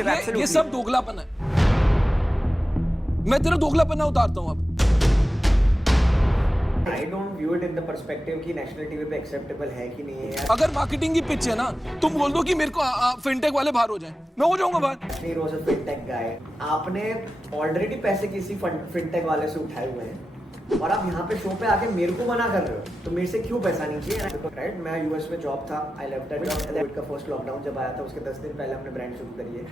ये सब दोगलापन है। मैं तेरा दोगलापन ना उतारता हूँ अब। I don't view it in the perspective कि नेशनल टीवी पे एक्सेप्टेबल है कि नहीं है यार। अगर मार्केटिंग की पिच है ना, तुम बोल दो कि मेरे को फिनटेक वाले बाहर हो जाएं, मैं हो जाऊंगा बाहर। Ashneer was a fintech guy. आपने ऑलरेडी पैसे किसी फिनटेक वाले से उठाए हुए हैं और आप यहाँ पे शो पे आके मेरे को मना कर रहे हो, तो मेरे से क्यों पैसा नहीं चाहिए? राइट, मैं यूएस में जॉब था, I left that job. Covid का फर्स्ट लॉकडाउन जब आया था उसके 10 दिन पहले हमने ब्रांड शुरू करी है।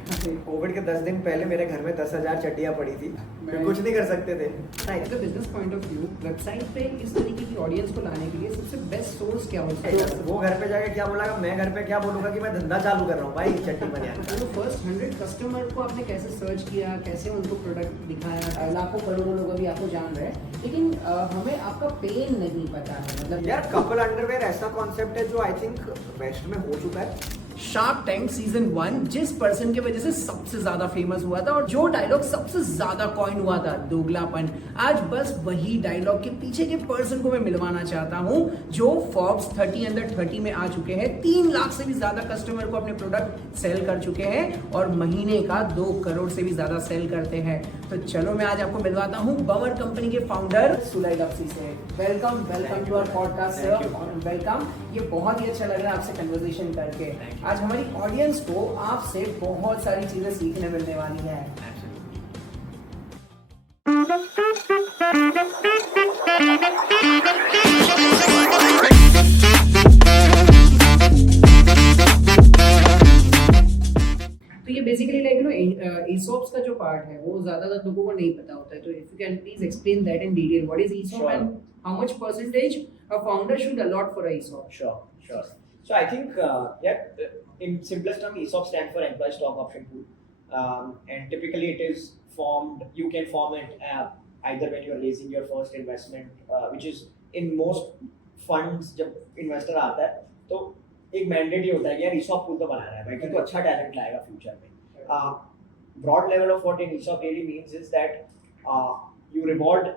कोविड के 10 दिन पहले मेरे घर में 10,000 चड्डियाँ पड़ी थी, कुछ नहीं कर सकते थे। As a business point of view, website पे इस तरीके की ऑडियंस को लाने के लिए सबसे बेस्ट सोर्स क्या होता है? वो घर पे जाके क्या बोलेगा, मैं घर पे क्या बोलूंगा कि मैं धंधा चालू कर रहा हूँ भाई चड्डी बनियान। तो फर्स्ट 100 कस्टमर को आपने कैसे सर्च किया, कैसे उनको प्रोडक्ट दिखाया? लाखों करोड़ों लोग अभी आपको जान रहे हैं, लेकिन हमें आपका पेन नहीं पता है। मतलब यार कपल अंडरवेयर ऐसा कॉन्सेप्ट है जो आई थिंक वेस्ट में हो चुका है। शार्क टैंक सीजन 1 जिस पर्सन की वजह से सबसे ज्यादा फेमस हुआ था और जो डायलॉग सबसे ज्यादा कॉइन हुआ था, दोगलापन, आज बस वही डायलॉग के पीछे के पर्सन को मैं मिलवाना चाहता हूं जो फोर्ब्स 30 अंडर 30 में आ चुके हैं, 3 लाख से भी ज्यादा कस्टमर को अपने प्रोडक्ट सेल कर चुके हैं और महीने का 2 करोड़ से भी ज्यादा सेल करते हैं। तो चलो मैं आज आपको मिलवाता हूं बवर कंपनी के फाउंडर सुलय लवसी से। Welcome to our podcast sir, welcome. ये बहुत ही अच्छा लग रहा है आपसे कन्वर्सेशन करके। आज हमारी ऑडियंस को आपसे बहुत सारी चीजें सीखने मिलने वाली है। तो ये बेसिकली लाइक ESOPs का जो पार्ट है वो ज्यादातर लोगों को नहीं पता होता है, तो if you can please explain that in detail, what is ESOP and how much percentage a founder should a lot for ESOP? Sure. So I think, in simplest term, ESOP stands for Employee Stock Option Pool, and typically it is formed. You can form it either when you are raising your first investment, which is in most funds. जब investor आता है तो एक mandate ही होता है कि यार ESOP pool तो बनाना है भाई, क्योंकि अच्छा talent लाएगा future में. Broad level of what an ESOP really means is that you reward.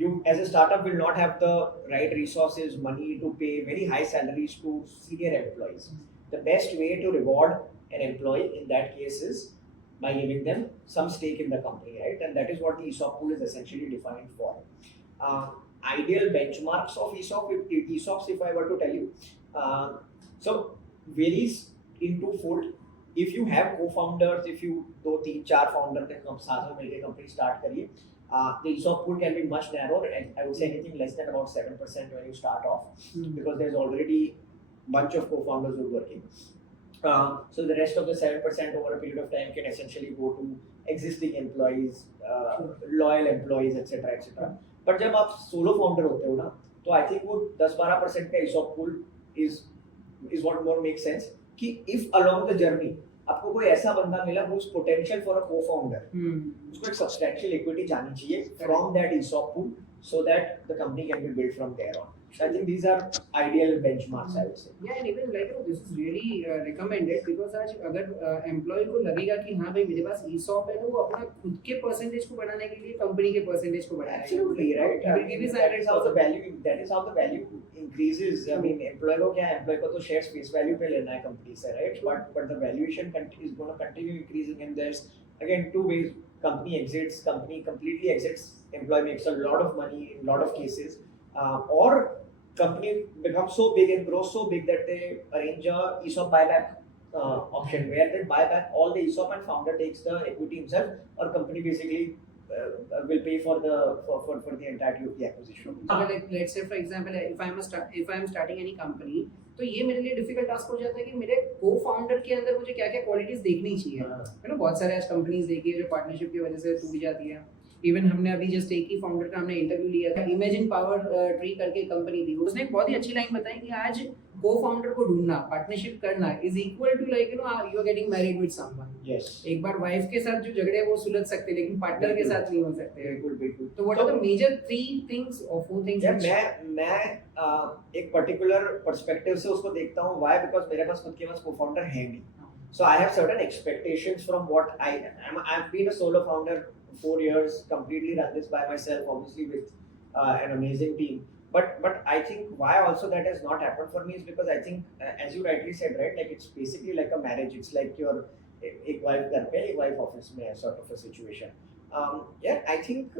You as a startup will not have the right resources, money to pay very high salaries to senior employees. The best way to reward an employee in that case is by giving them some stake in the company, right? And that is what the ESOP pool is essentially defined for. Ideal benchmarks of ESOPs, if I were to tell you, so varies in twofold. If you have co-founders, if you 2-3-4 founder के साथ में मिलकर company start करिए, the ESOP pool can be much narrower, and I would say anything less than about 7% when you start off, because there's already bunch of co-founders who are working. So the rest of the 7% over a period of time can essentially go to existing employees, loyal employees, etc. But जब आप solo founder होते हो ना, तो I think वो 10-12% का ESOP pool is what more makes sense. कि if along the journey आपको कोई ऐसा बंदा मिला who's potential for a co-founder, उसको एक substantial equity जानी चाहिए from that ESOP pool, so that the company can be built from there on. So I think these are ideal benchmarks, I would say. Yeah, and even like this is really recommended, because आज अगर employee को लगेगा कि हाँ भाई मेरे पास ESOP है, तो वो अपना खुद के percentage को बढ़ाने के लिए कंपनी के percentage को बढ़ाएगा. Absolutely right. That is how the value increases. I mean, employee को क्या है, employee को तो shares face value पे लेना है company से, right? But the valuation is going to continue increasing, and there's again 2 ways. Company completely exits, employee makes a lot of money in a lot of cases, or company becomes so big and grows so big that they arrange a ESOP buyback option, where they buy back all the ESOP and founder takes the equity himself, or company basically will pay for the entirety of the acquisition. Like let's say for example, if I'm starting any company, तो ये मेरे लिए difficult task हो जाता है कि मेरे को-फाउंडर के अंदर मुझे क्या-क्या क्वालिटीज देखनी चाहिए, है ना? बहुत सारे आज कंपनीज देखी है जो पार्टनरशिप की वजह से टूट जाती है। इवन हमने अभी जस्ट एक ही फाउंडर का हमने इंटरव्यू लिया था, इमेजिन पावर ट्री करके कंपनी थी, उसने एक बहुत ही अच्छी लाइन बताई कि आज को-फाउंडर को ढूंढना, पार्टनरशिप करना is equal to like you are getting married with someone. एक बार वाइफ के साथ जो झगड़े वो सुलझ सकते, लेकिन पार्टनर के साथ नहीं हो सकते. बिल्कुल. तो what are the major 3 things और 4 थिंग्स? मैं एक पर्टिकुलर पर्सपेक्टिव से उसको देखता हूँ. व्हाई? बिकॉज़ मेरे पास खुद के पास को-फाउंडर है नहीं. So I have certain expectations from what I've been a solo founder 4 years, completely run this by myself, obviously with an amazing team. But I think why also that has not happened for me is because I think, as you rightly said, right, like it's basically like a marriage. It's like you're एक वाइफ घर पे एक wife office में है, sort of a situation. Yeah, I think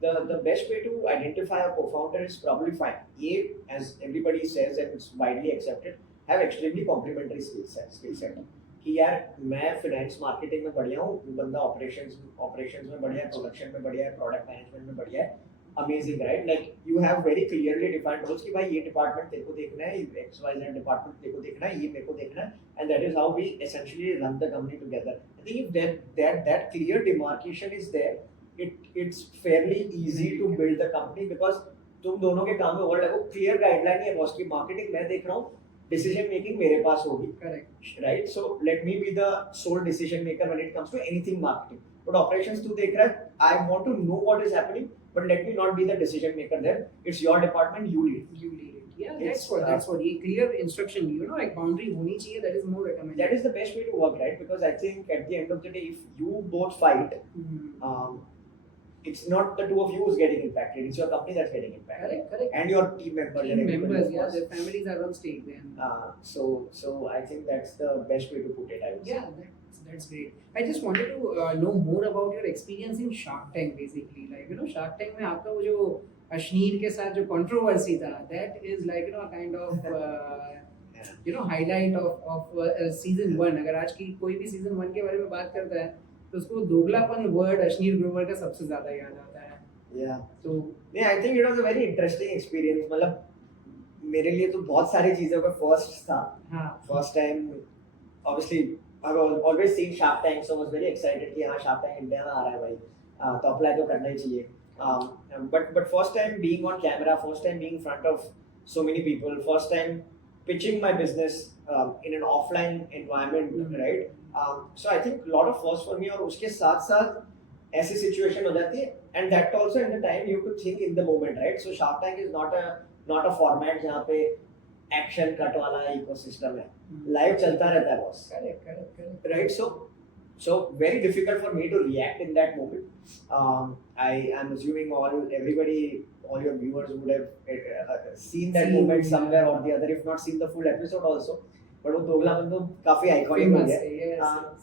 the best way to identify a co-founder is probably fine. ये, as everybody says and it's widely accepted, have extremely complementary skill set. कि यार मैं finance marketing में बढ़िया हूँ, वो बंदा ऑपरेशंस में बढ़िया है, प्रोडक्शन में बढ़िया है, प्रोडक्ट मैनेजमेंट में बढ़िया है. Amazing, right? Like you have very clearly defined roles कि भाई ये डिपार्टमेंट तेरे को देखना है, XYZ डिपार्टमेंट तेरे को देखना है, ये मेरे को देखना है, and that is how we essentially run the company together. I think if that clear demarcation is there, it's fairly easy to build the company because तुम दोनों के काम में और लगो. क्लियर गाइडलाइन है बॉस की, मार्केटिंग मैं देख रहा हूँ, decision making मेरे पास होगी. Correct. Right? So let me be the sole decision maker when it comes to anything marketing. But operations तू देख रहा है, I want to know what is happening, but let me not be the decision maker there. It's your department, you lead. You lead it. Yeah, that's what. ये clear instruction, like boundary होनी चाहिए. That is more recommended. That is the best way to work, right? Because I think at the end of the day, if you both fight, it's not the two of you who's getting impacted. It's your company that's getting impacted. Correct. And your team members. Team members, yeah, their families are on stake then. So I think that's the best way to put it, I would say. Yeah, that's great. I just wanted to know more about your experience in Shark Tank, basically. Like, Shark Tank में आपका वो जो अश्नीर के साथ जो controversy था, that is like, a kind of, highlight of season 1. अगर आज की कोई भी season 1 के बारे में बात करता है, तो उसको दोगलापन वर्ड अश्नीर ग्रोवर का सबसे ज्यादा याद आता है. Yeah. तो yeah, I think it was a very interesting experience. मतलब मेरे लिए तो बहुत सारी चीजों का first था. हाँ. First time, obviously, I've always seen Shark Tank, so I was very excited कि हाँ Shark Tank इंडिया में आ रहा है भाई, तो apply तो करना ही चाहिए. But first time being on camera, first time being in front of so many people, first time pitching my business in an offline environment, right? So I think a lot of first for me, और उसके साथ साथ ऐसी situation हो जाती है, and that also in the time you have to think in the moment, right? So Shark Tank is not a format जहाँ पे action cut वाला ecosystem है, live चलता रहता है boss. Correct. Right? So very difficult for me to react in that moment. I am assuming everybody, all your viewers would have seen that moment somewhere or the other, if not seen the full episode also. But वो दोगलापन तो काफी iconic हो गया.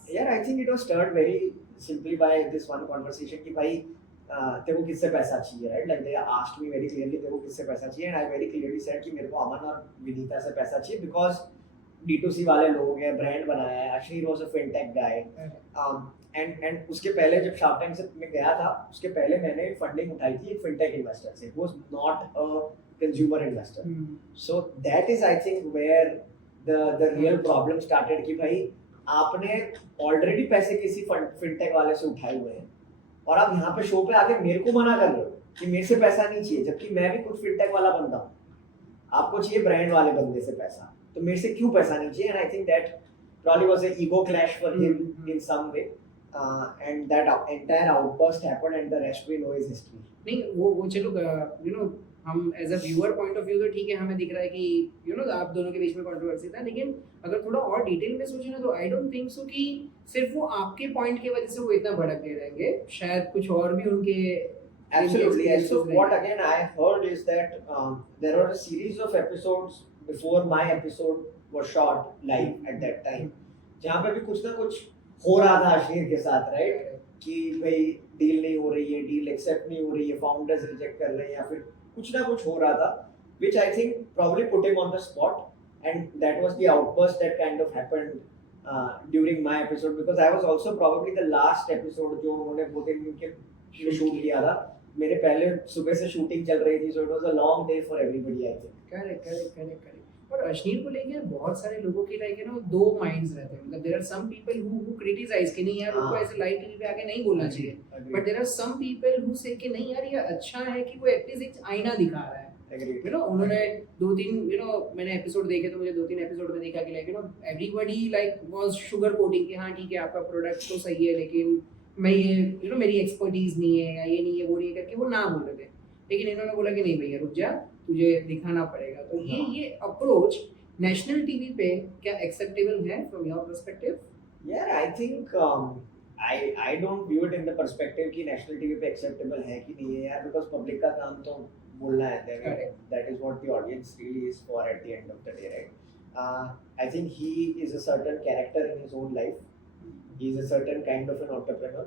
Yeah, I think it was stirred very simply by this one conversation कि भाई तेरे को किससे पैसा चाहिए, right? Like they asked me very clearly तेरे को किससे पैसा चाहिए, and I very clearly said कि मेरे को अमन और विनीता से पैसा चाहिए because D2C वाले लोग हैं, ब्रांड बनाया है. Ashneer was a fintech guy. And उसके पहले जब Shark Tank से मैं गया था, उसके पहले मैंने फंडिंग उठाई थी एक fintech investor से. It was not a consumer investor. So that is I think where the real problem started कि भाई आपने already पैसे किसी fintech वाले से उठाए हुए हैं और आप यहाँ पे शो पे आके मेरे को मना कर रहे हो कि मेरे से पैसा नहीं चाहिए, जबकि मैं भी कुछ fintech वाला बंदा हूँ. आपको चाहिए ब्रांड वाले बंदे से पैसा, तो मेरे से क्यों पैसा नहीं चाहिए? And I think that probably was an ego clash for him in some way, and that entire outburst happened, and the rest we know is history. नहीं वो चलो हम as a viewer point of view तो ठीक है, हमें दिख रहा है कि आप दोनों के बीच में कंट्रोवर्सी था, लेकिन अगर थोड़ा और डिटेल में सोचे ना तो आई डोंट थिंक सो कि सिर्फ वो आपके पॉइंट की वजह से वो इतना भड़क गए रहेंगे, शायद कुछ और भी उनके. Absolutely. And so what again I heard is that there were a series of episodes before my episode was shot live at that time, जहाँ पे भी कुछ ना कुछ हो रहा था अश्नीर के साथ, right? कि भाई डील नहीं हो रही है, डील एक्सेप्ट नहीं हो रही है, फाउंडर्स रिजेक्ट कर रहे हैं, या फिर कुछ ना कुछ हो रहा था, which I think probably put him on the spot, and that was the outburst that kind of happened during my episode, because I was also probably the last episode जो उन्होंने 2 दिन के शूट किया था. मेरे पहले सुबह से शूटिंग चल रही थी, so it was a long day for everybody I think. Correct. और अश्नीर को लेकर बहुत सारे लोगों के लाइक दो माइंड्स रहते हैं. मतलब there are some people who criticise कि नहीं यार उनको ऐसे लाइव टीवी पे आके नहीं बोलना चाहिए, but there are some people who say कि नहीं यार ये अच्छा है कि वो एटलीस्ट एक आईना दिखा रहा है. उन्होंने 2-3 मैंने एपिसोड देखे तो मुझे 2-3 एपिसोड में देखा कि like everybody like was sugar coating कि हाँ ठीक है आपका प्रोडक्ट तो सही है, लेकिन मैं ये मेरी एक्सपर्टीज नहीं है या ये नहीं है वो नहीं करके वो ना बोल रहे थे. लेकिन इन्होंने बोला कि नहीं भैया रुक जा, तुझे दिखाना पड़ेगा. तो ये अप्रोच नेशनल टीवी पे क्या एक्सेप्टेबल है फ्रॉम योर पर्सपेक्टिव? यार I think I don't view it in the perspective कि नेशनल टीवी पे एक्सेप्टेबल है कि नहीं है यार, बिकॉज पब्लिक का काम तो बोलना है. That is what the audience really is for at the end of the day, right? I think he is a certain character in his own life, he is a certain kind of an entrepreneur.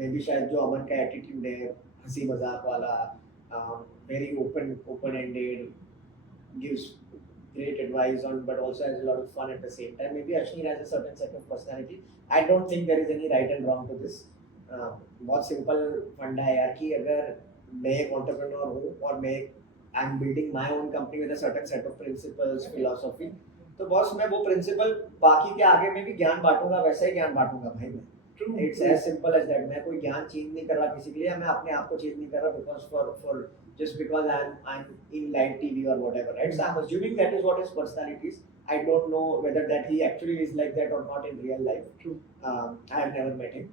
Maybe शायद जो अमन का attitude है, हंसी मजाक वाला, very open-ended, gives great advice on, but also has a lot of fun at the same time. Maybe Ashneer has a certain set of personality. I don't think there is any right and wrong to this. बहुत सिंपल फंडा है यार कि अगर मैं एक entrepreneur हूँ और मैं I'm building my own company with a certain set of principles, philosophy, तो बॉस मैं वो प्रिंसिपल बाकी के आगे में भी ज्ञान बांटूंगा, वैसा ही ज्ञान बांटूंगा भाई मैं. It's as simple as that. मैं कोई ज्ञान चेंज नहीं कर रहा किसी के लिए, मैं अपने आप को चेंज नहीं कर रहा for just because I'm in live TV or whatever, right? So I'm assuming that is what his personality is. I don't know whether that he actually is like that or not in real life. True. I have never met him,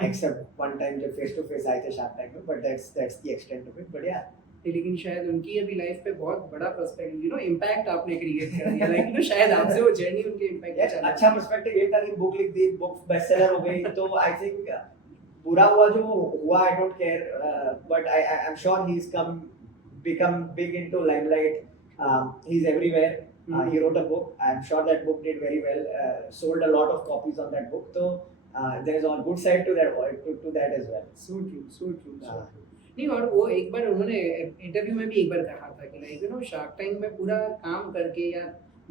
except one time जब face to face आए थे Shark Tank में, but that's the extent of it. But yeah. लेकिन शायद उनकी अभी लाइफ पे बहुत बड़ा पर्सपेक्टिव इम्पैक्ट आपने क्रिएट कर दिया, लाइक शायद आपसे वो जर्नी उनके इम्पैक्ट अच्छा पर्सपेक्टिव ये था कि बुक लिख दी, बुक बेस्टसेलर हो गई, तो आई थिंक बुरा हुआ जो हुआ, I don't care, but I am sure he is become big into limelight. He's everywhere. He wrote a book. I'm sure that book did very well. Sold a lot of copies on that book. So there is a good side to that as well. So true. नहीं, और वो एक बार उन्होंने इंटरव्यू में भी एक बार कहा था कि लाइक शार्क टैंक में पूरा काम करके या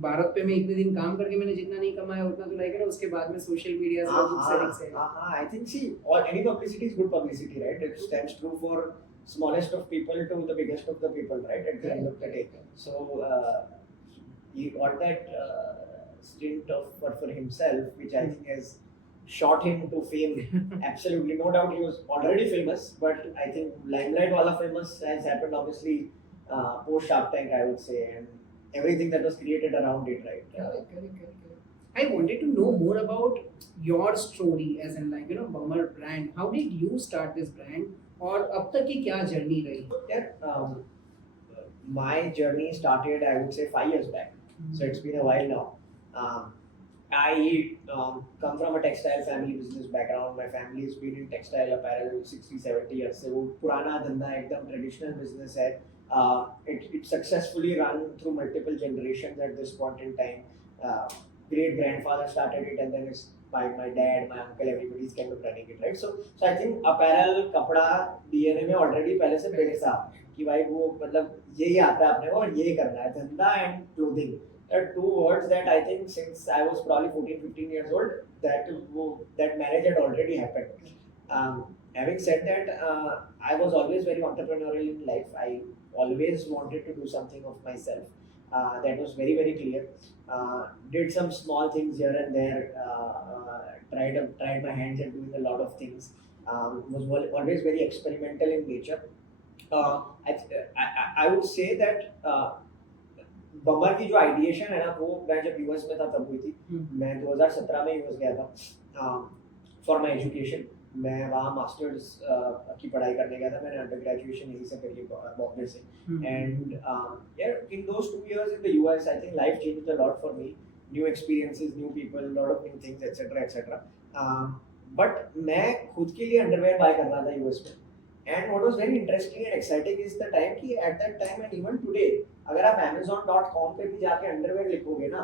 भारत पे मैं इतने दिन काम करके मैंने जितना नहीं कमाया उतना तो लाइक उसके बाद में सोशल मीडिया से बुक सेलिंग से. I think see, all any publicity is good publicity, right? It stands true for smallest of people to the biggest of the people, right? At the end of the day. So he got that stint for himself, which I think has shot him to fame. Absolutely, no doubt he was already famous, but I think limelight wala famous has happened obviously post Shark Tank, I would say, and everything that was created around it, right? Correct. I wanted to know more about your story, as in like Bummer brand. How did you start this brand? और अब तक की क्या जर्नी रही? Yeah, my journey started, I would say, 5 years back. So it's been a while now. I come from a textile family business background. My family has been in textile apparel 60-70 years. So पुराना धंधा एकदम traditional business है. It successfully run through multiple generations at this point in time. Great grandfather started it, and then it's my dad, my uncle, everybody's kind of running it, right? So I think apparel, कपड़ा DNA में already पहले से built था कि भाई वो मतलब यही आता है अपने को और यही करना है. धंधा and clothing. There are two words that I think since I was probably 14-15 years old, that marriage had already happened. Having said that, I was always very entrepreneurial in life. I always wanted to do something of myself. That was very, very clear. Did some small things here and there. Tried my hands at doing a lot of things. Was always very experimental in nature. I would say that bummer की जो आइडिएशन है ना, वो मैं जब यूएस में था तब हुई थी. मैं 2017 में यूएस गया था फॉर माय एजुकेशन. मैं वहाँ मास्टर्स की पढ़ाई करने गया था. मैंने अंडर ग्रेजुएशन यहीं से करी बॉम्बे से. एंड यार इन दोस 2 years in the US, I think life changed a lot for me. New experiences, new people, lot of new things, etc. But मैं खुद के लिए अंडरवेयर बाय कर रहा था यूएस में. And what was very interesting and exciting is the time कि at that time and even today, अगर आप Amazon.com पे भी जाके अंडरवेयर लिखोगे ना,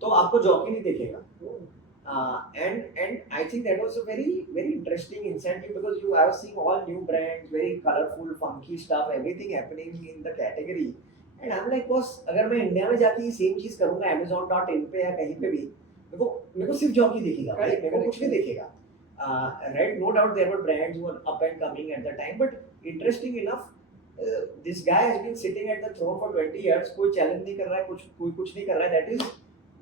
तो आपको जॉकी नहीं दिखेगा. And I think that was a very, very interesting incentive because I was seeing all new brands, very colorful, funky stuff, everything happening in the category. And I'm like, boss, अगर मैं इंडिया में जाके ये सेम चीज करूँगा Amazon.in पे या कहीं पे भी, मेरे को सिर्फ जॉकी दिखेगा, मेरे को कुछ नहीं दिखेगा. Right, no doubt there were brands who were up and coming at the time, but interesting enough, this guy has been sitting at the throne for 20 years. कोई challenge नहीं कर रहा है, कोई कुछ नहीं कर रहा है. That is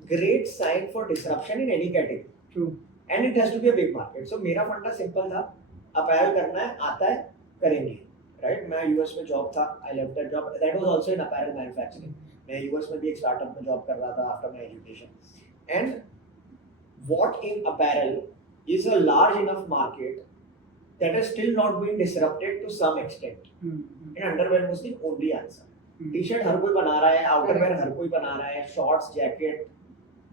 great sign for disruption in any category. True. And it has to be a big market. So मेरा फंडा सिंपल था, apparel करना है, आता है, करेंगे. Right? मैं US में जॉब था, I left that job. That was also in apparel manufacturing. मैं US में भी एक startup में जॉब कर रहा था after my education. And what in apparel is a large enough market that has still not been disrupted to some extent. And underwear was the only answer. T-shirt हर कोई बना रहा है, outerwear हर कोई बना रहा है, shorts, jacket,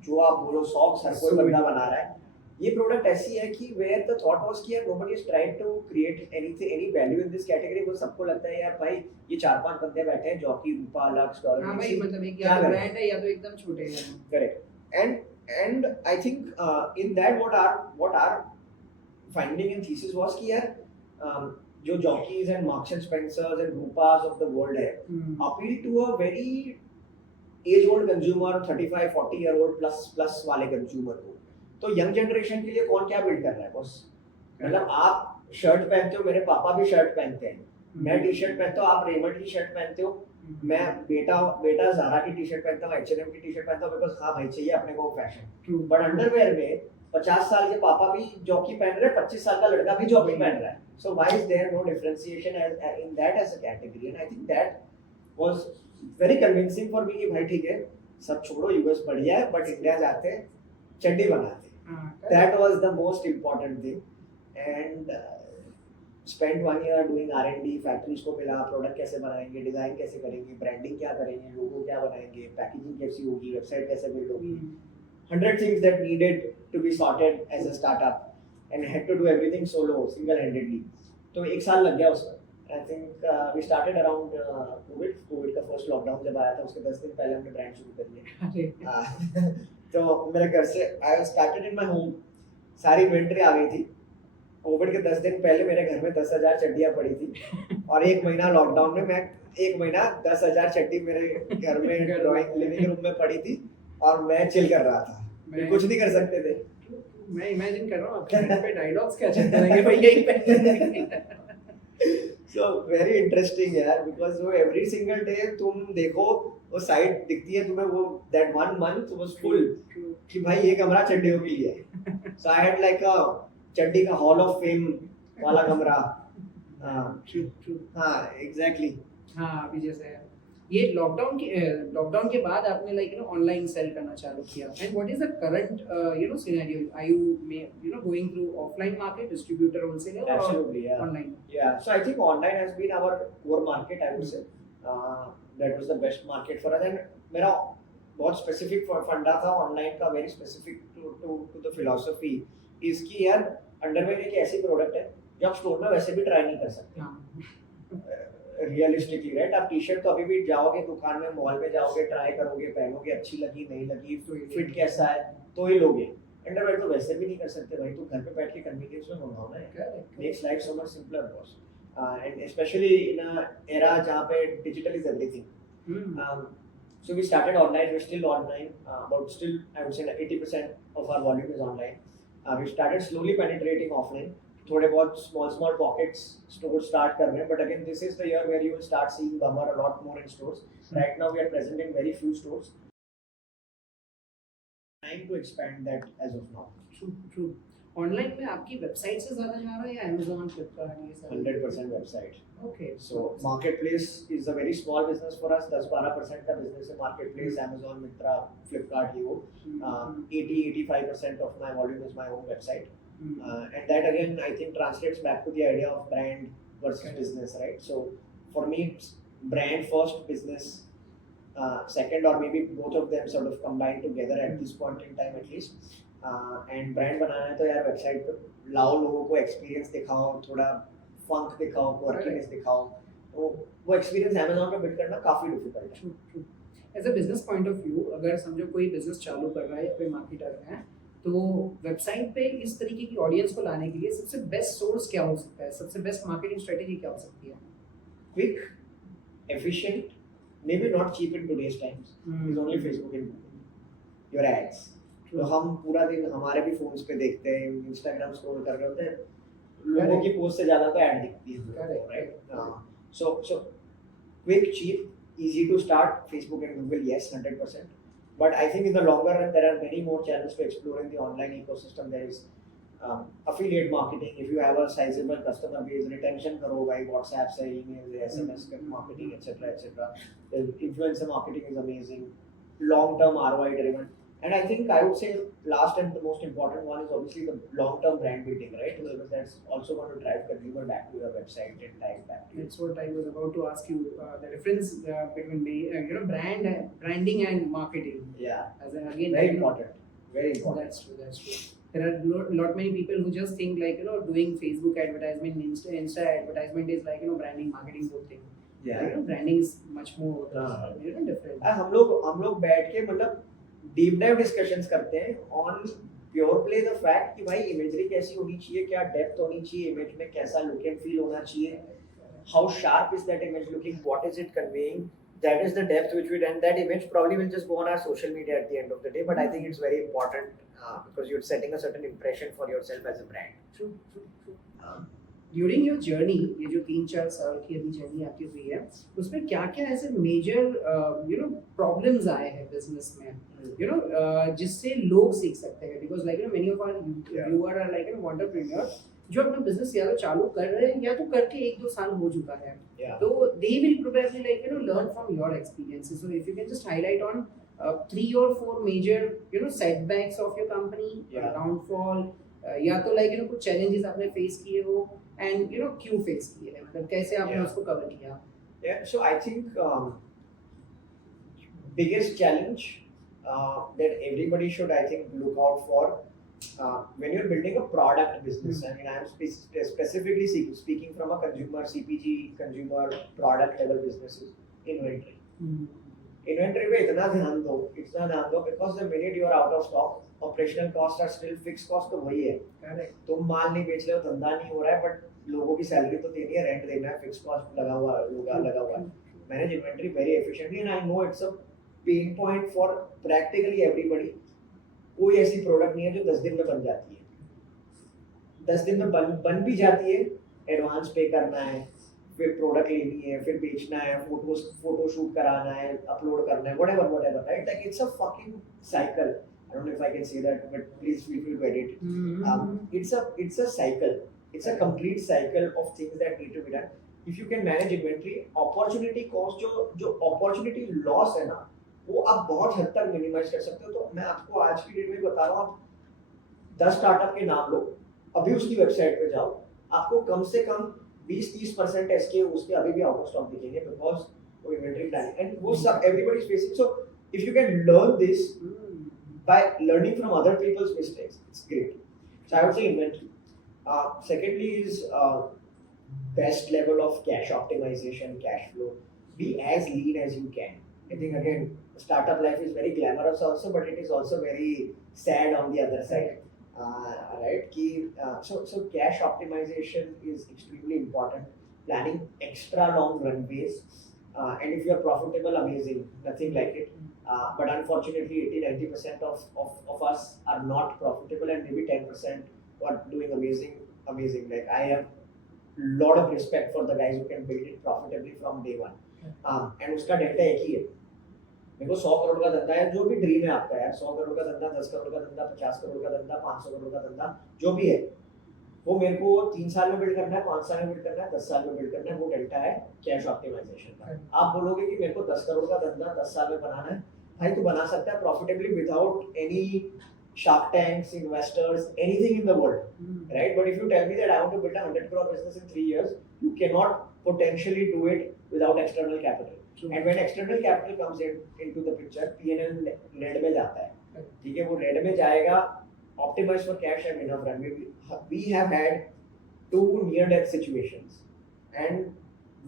जो आप बोलो socks हर कोई बंदा बना रहा है. ये प्रोडक्ट ऐसी है कि where the thought was कि यार nobody is trying to create any value in this category. वो सबको लगता है यार भाई ये 4-5 बंदे बैठे हैं, जॉकी, रूपा, लक्स, डॉलर. हाँ भाई, मतलब एक या ब्रांड है या तो एकदम छोटे हैं. Correct. And I think in that what our finding and thesis was कि यार जो jockeys and Marks and Spencers and Guruhas of the world है appeal to a very age old consumer 35-40 year old plus वाले consumer को तो young generation के लिए कौन क्या build कर रहा है बॉस मतलब आप शर्ट पहनते हो मेरे पापा भी शर्ट पहनते हैं मैं टी शर्ट पहनता हूँ आप रेमंड की शर्ट पहनते हो मैं बेटा ज़ारा की टी शर्ट पहनता हूँ H&M की टी शर्ट पहनता हूँ बिकॉज हाँ भाई चाहिए अपने को फैशन बट अंडरवेयर में 50 साल के पापा भी जॉकी पहन रहे हैं 25 साल का लड़का भी जॉकी पहन रहा है so why is there no differentiation in that as a category and I think that was very convincing for me कि भाई ठीक है सब छोड़ो यूएस बढ़िया है बट इंडिया जाते हैं चड्डी बनाते हैं that was the most important thing and spent 1 year doing R&D factories को मिला प्रोडक्ट कैसे बनाएंगे डिजाइन कैसे करेंगे ब्रांडिंग क्या करेंगे लोगो क्या बनाएंगे पैकेजिंग कैसी होगी वेबसाइट कैसे बिल्ड होगी 100 things that needed to be sorted as a startup and had to do everything solo single handedly तो एक साल लग गया उसमें I think we started around COVID का फर्स्ट लॉकडाउन जब आया था उसके 10 दिन पहले हमने ब्रांड शुरू कर लिया तो मेरे घर से I started in my home सारी इन्वेंटरी आ गई थी कोविड के 10 दिन पहले मेरे घर में 10,000 चड्डियाँ पड़ी थी और एक महीना लॉकडाउन में मैं एक महीना 10,000 चड्डी मेरे घर में ड्राइंग लिविंग रूम में पड़ी थी और मैं चिल कर रहा था कुछ नहीं कर सकते थे मैं इमेजिन कर रहा हूँ आपके घर पे डायलॉग्स क्या चलते रहेंगे भाई यही पहले सो वेरी इंटरेस्टिंग यार बिकॉज वो एवरी सिंगल डे तुम देखो वो साइट दिखती है तुम्हें वो दैट 1 month वाज फुल कि भाई ये कमरा चड्डियों के लिए है सो आई हैड लाइक अ चड्डी का हॉल ऑफ फेम वाला कमरा हाँ एग्जैक्टली हाँ अभी जैसे ये लॉकडाउन के बाद आपने लाइक ऑनलाइन सेल करना चालू किया and what is the current scenario are you going through offline market distributor wholesaler और online so I think online has been our core market I would say that was the best market for us and मेरा बहुत specific फंडा था online का very specific to the philosophy इसकी यार अंडरवेयर एक ऐसी प्रोडक्ट है जो आप स्टोर में वैसे भी ट्राई नहीं कर सकते रियलिस्टिकली राइट आप टी शर्ट तो अभी भी जाओगे दुकान में मॉल में जाओगे ट्राई करोगे पहनोगे अच्छी लगी नहीं लगी फिट कैसा है तो ही लोगे अंडरवेयर तो वैसे भी नहीं कर सकते भाई तो घर पे बैठ के कन्वीनियंस में मंगाना है makes life so much simpler boss and specially in अ एरा जहाँ पे digital is everything so we started online we're still online about still I would say 80% of our volume is online we started slowly penetrating offline थोड़े बहुत small pockets stores start कर रहे हैं but again this is the year where you will start seeing Bummer a lot more in stores right now we are present in very few stores trying to expand that as of now true online में आपकी वेबसाइट से ज्यादा जा रहा है या Amazon Flipkart ये सब 100% website okay so marketplace is a very small business for us 10-12% का business है marketplace Amazon Myntra Flipkart ये वो 80-85% of my volume is my own website and that again I think translates back to the idea of brand versus business right so for me it's brand first business second or maybe both of them sort of combined together at this point in time at least and brand बनाना है तो यार वेबसाइट पे लाओ लोगों को एक्सपीरियंस दिखाओ थोड़ा फंक दिखाओ क्वर्कीनेस दिखाओ तो वो एक्सपीरियंस Amazon पे बिल्ड करना काफी डिफिकल्ट है as a business point of view अगर समझो कोई बिजनेस चालू कर रहा है या कोई मार्केटर है तो वेबसाइट पे इस तरीके की ऑडियंस को लाने के लिए सबसे बेस्ट सोर्स क्या हो सकता है सबसे बेस्ट मार्केटिंग स्ट्रेटजी क्या हो सकती है quick efficient maybe not cheap in today's times is only Facebook and Google your ads तो हम पूरा दिन हमारे भी फोन्स पे देखते हैं इंस्टाग्राम स्क्रॉल कर रहे होते हैं लोगों की पोस्ट से ज्यादा तो ऐड दिखती है right so quick cheap easy to start Facebook and Google yes 100% but I think in the longer run there are many more channels to explore in the online ecosystem there is affiliate marketing if you have a sizable customer base retention करो भाई WhatsApp से email से SMS marketing etc influencer marketing is amazing long term ROI driven and I think I would say last and the most important one is obviously the long term brand building right because that's also going to drive consumer back to your website and drive back to that's what I was about to ask you the difference between branding and marketing yeah as again very important that's true there are lot many people who just think like doing Facebook advertisement Insta advertisement is like branding marketing both thing branding is much more different हम लोग बैठ के मतलब deep dive discussions करते हैं on pure play the fact कि भाई इमेजरी कैसी होनी चाहिए, क्या डेप्थ होनी चाहिए इमेज में, कैसा लुक एंड फील होना चाहिए, how sharp is that image looking, what is it conveying, that is the depth which we, and that image probably will just go on our social media at the end of the day, but I think it's very important because you're setting a certain impression for yourself as a brand. True. During your journey, ये जो 3-4 साल की अभी जर्नी आपकी हुई है, उसमें क्या-क्या ऐसे मेजर प्रॉब्लम्स आए हैं बिजनेस में, जिससे लोग सीख सकते हैं, because like many of our viewer are like entrepreneur जो अपना बिजनेस या तो चालू कर रहे हैं या तो करके 1-2 साल हो चुका है, तो they will probably learn from your experiences. So if you can just highlight on 3 or 4 major setbacks of your company, downfall, या तो कुछ challenges आपने face किए हो and क्यों face किए हैं, मतलब कैसे आपने उसको cover किया? Yeah, so I think biggest challenge that everybody should I think look out for when you're building a product business. I mean, I am specifically speaking from a consumer CPG consumer product level businesses. Inventory. Inventory पे इतना ध्यान दो because the minute you are out of stock, operational costs are still fixed cost तो वही है. Correct. तुम माल नहीं बेच रहे हो, धंधा नहीं हो रहा है, but लोगों की सैलरी तो देनी है, रेंट देना है, फिक्स कॉस्ट लगा हुआ है. Manage inventory very efficiently, and I know it's a pain point for practically everybody. कोई ऐसी प्रोडक्ट नहीं है जो 10 दिन में बन जाती है. 10 दिन में बन भी जाती है, एडवांस पे करना है, फिर प्रोडक्ट लेनी है, फिर बेचना है, फोटो शूट कराना है, अपलोड करना है, whatever, right? Like it's a fucking cycle. I don't know if I can say that, but please feel free to edit. It's a cycle. It's a complete cycle of things that need to be done. If you can manage inventory, opportunity cost जो opportunity loss है ना, वो आप बहुत हद तक मिनिमाइज कर सकते हो. तो मैं आपको आज की डेट में बता रहा हूँ, आप 10 स्टार्टअप के नाम लो, अभी उसकी वेबसाइट पे जाओ, आपको कम से कम 20-30% एसके उसके अभी भी आउट ऑफ स्टॉक दिखेंगे, बिकॉज वो इन्वेंटरी प्लानिंग एंड वो सब everybody is facing. So if you can learn this by learning from other people's mistakes, it's great. So I would say inventory. Secondly is best level of cash optimisation, cash flow. Be as lean as you can. I think again, startup life is very glamorous also, but it is also very sad on the other side. Right? So cash optimization is extremely important. Planning extra long runways, and if you are profitable, amazing, nothing like it. But unfortunately, 80-90% of us are not profitable, and maybe 10% are doing amazing. Like I have lot of respect for the guys who can build it profitably from day one. And उसका डेल्टा एक ही है. मेरे को 100 करोड़ का धंधा है, जो भी ड्रीम है आपका यार, 100 करोड़ का धंधा, 10 करोड़ का धंधा, 50 करोड़ का धंधा, 500 करोड़ का धंधा, जो भी है, वो मेरे को 3 साल में बिल्ड करना है, 5 साल में बिल्ड करना है, 10 साल में बिल्ड करना है. वो डेल्टा है कैश ऑप्टिमाइजेशन का. आप बोलोगे कि मेरे को 10 करोड़ का धंधा 10 साल में बनाना है, भाई तू बना सकता है profitably without any Shark Tanks, investors, anything in the world, right? But if you tell me that I want to build a 100 crore business in 3 years, you cannot potentially do it without external capital. And when external capital comes into the picture, P&L red में जाता है, ठीक है? वो red में जाएगा. Optimize for cash and enough run. We have had 2 near-death situations, and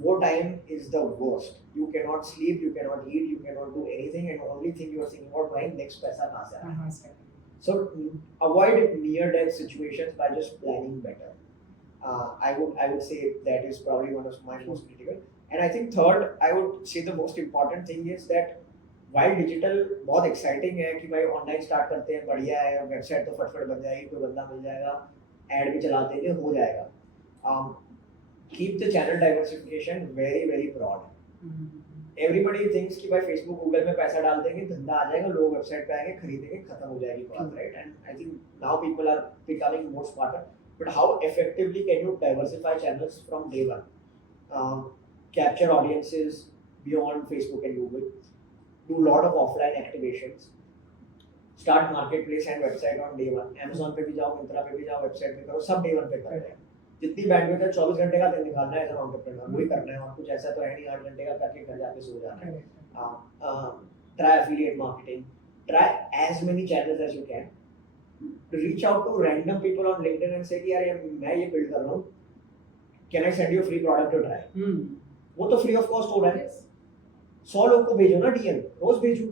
वो time is the worst. You cannot sleep, you cannot eat, you cannot do anything, and the only thing you are thinking about buying next पैसा कहाँ से आएगा. So avoid near-death situations by just planning better. I would say that is probably one of my most critical. And I think third, I would say the most important thing is that while digital बहुत exciting है कि भाई online start करते हैं, बढ़िया है, website तो फटफट बन जाएगी, कोई बंदा मिल जाएगा, ad भी चला देंगे, हो जाएगा. Keep the channel diversification very broad. Everybody thinks कि भाई Facebook, Google में पैसा डाल देंगे, धंधा आ जाएगा, लोग वेबसाइट पे आएंगे, खरीदेंगे, खत्म हो जाएगी बात, right? And I think now people are becoming more smarter. But how effectively can you diversify channels from day one? Capture audiences beyond Facebook and Google. Do a lot of offline activations. Start marketplace and website on day one. Amazon पे भी जाओ, Myntra पे भी जाओ, website पे करो, सब day one पे करते हैं. जितनी बैंडविड्थ है 24 घंटे का दिन निकालना है एज एन एंटरप्रेन्योर, वही करना है. और कुछ ऐसा तो है नहीं 8 घंटे का करके घर जाके सो जाना है. Try affiliate marketing, try as many channels as you can. Reach out to random people on LinkedIn and say कि यार मैं ये बिल्ड कर रहा हूँ, can I send you free product to try. वो तो फ्री ऑफ कॉस्ट हो रहा है. 100 लोग को भेजो ना डीएम, रोज भेजो.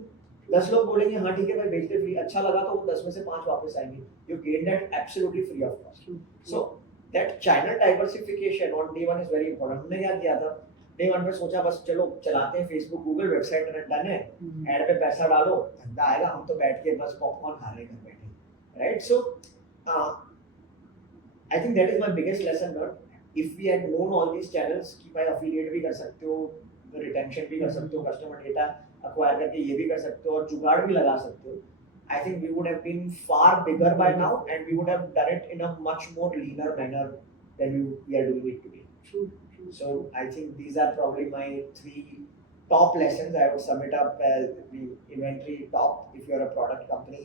10 लोग बोलेंगे हाँ ठीक है भाई भेजते फ्री, अच्छा लगा तो वो 10 में से 5 वापस आएंगे, you gain that absolutely free of cost. So that channel diversification on day one is very important. हमने क्या किया था, डे वन में सोचा बस चलो चलाते हैं फेसबुक गूगल वेबसाइट डन है, एड पे पैसा डालो, धंधा आएगा, हम तो बैठ के बस पॉपकॉर्न खा रहे घर बैठे, right? So I think that is my biggest lesson learn. If we had known all these channels कि भाई अफिलिएट भी कर सकते हो, रिटेंशन भी कर सकते हो, कस्टमर डेटा अक्वायर करके ये भी कर सकते हो और जुगाड़ भी लगा सकते हो, I think we would have been far bigger by now and we would have done it in a much more leaner manner than we are doing it today. True. So I think these are probably my 3 top lessons. I would sum it up as the inventory top if you are a product company.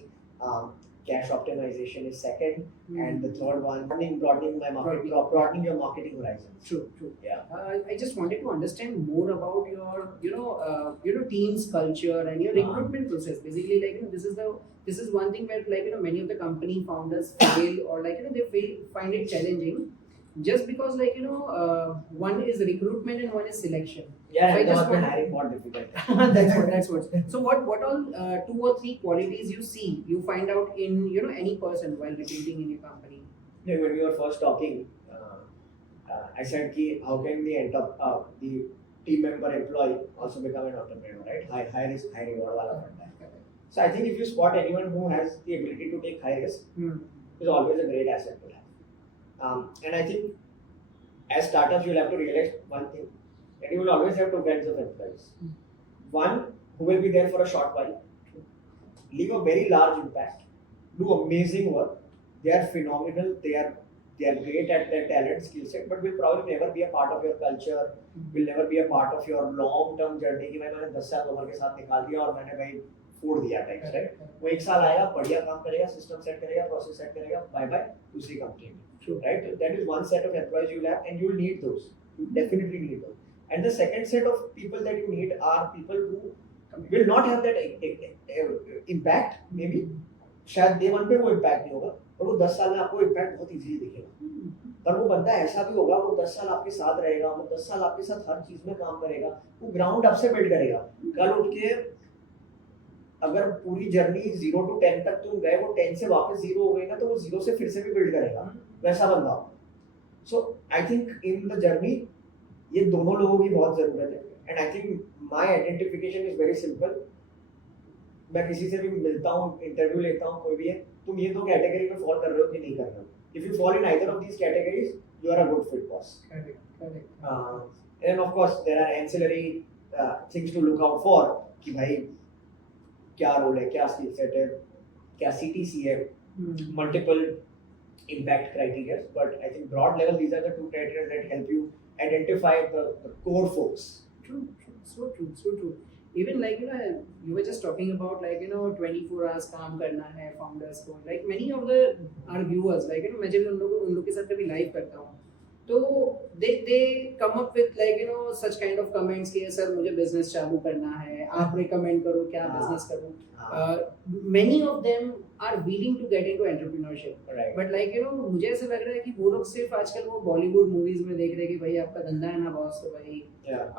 Cash optimization is second, and the third one, broadening my market, broadening your marketing horizon. True. Yeah. I just wanted to understand more about your team's culture and your recruitment process. Basically, this is one thing where many of the company founders fail or they find it challenging. Just because one is recruitment and one is selection. Yeah, so I just want hiring more difficult. that's what. So what all 2 or 3 qualities you find out in any person while recruiting in your company? Yeah, when we were first talking, I said ki how can the team member employee also become an entrepreneur, right? High risk, high reward wala banda hai. So I think if you spot anyone who has the ability to take high risk, is always a great asset to have. And I think as startups you'll have to realize one thing, that you will always have 2 kinds of employees. One who will be there for a short while, leave a very large impact, do amazing work, they are phenomenal, they are great at their talent, skill set, but will probably never be a part of your culture, will never be a part of your long term journey कि भाई मैंने 10 साल उम्र के साथ निकाल दिया और मैंने भाई फोड़ दिया टाइप्स, राइट? वो 1 साल आएगा, बढ़िया काम करेगा, सिस्टम सेट करेगा, प्रोसेस सेट करेगा, बाय बाय दूसरी कंपनी में. Right? That is one set of employees you'll have, and you'll need those. You definitely need those. And the second set of people that you need are people who will not have that impact. Maybe शायद day one पे वो impact नहीं होगा, पर वो 10 साल में आपको impact बहुत easily दिखेगा. पर वो बंदा ऐसा भी होगा, वो 10 साल आपके साथ रहेगा, वो 10 साल आपके साथ हर चीज में काम करेगा, वो ग्राउंड अप से बिल्ड करेगा. कल उठ के अगर पूरी जर्नी 0 to 10 तक तुम गए, वो 10 से वापस 0 हो गई ना, तो वो 0 से फिर से भी बिल्ड करेगा, वैसा बंदा. So I think in the journey ये दोनों लोगों की बहुत जरूरत है. And I think my identification is very simple. मैं किसी से भी मिलता हूँ, इंटरव्यू लेता हूँ, कोई भी है, तुम ये 2 कैटेगरी में फॉल कर रहे हो कि नहीं कर रहे हो. If you fall in either of these categories, you are a good fit boss. Correct. And of course there are ancillary things to look out for कि भाई क्या रोल है, क्या स्किल सेट है, क्या सीटीसी है, multiple impact criteria, but I think broad level these are the 2 criteria that help you identify the core folks. True. So true. Even you were just talking about 24 hours काम करना है founders को. Many of our viewers मैं जब उन लोग के साथ कभी live करता हूँ, तो they come up with such kind of comments कि सर मुझे business चालू करना है, आप recommend करो क्या business करूँ. Many of them are willing to get into entrepreneurship, right. But मुझे ऐसा लग रहा है कि वो लोग सिर्फ आजकल वो बॉलीवुड मूवीज में देख रहे हैं कि भाई आपका धंधा है ना बॉस, तो भाई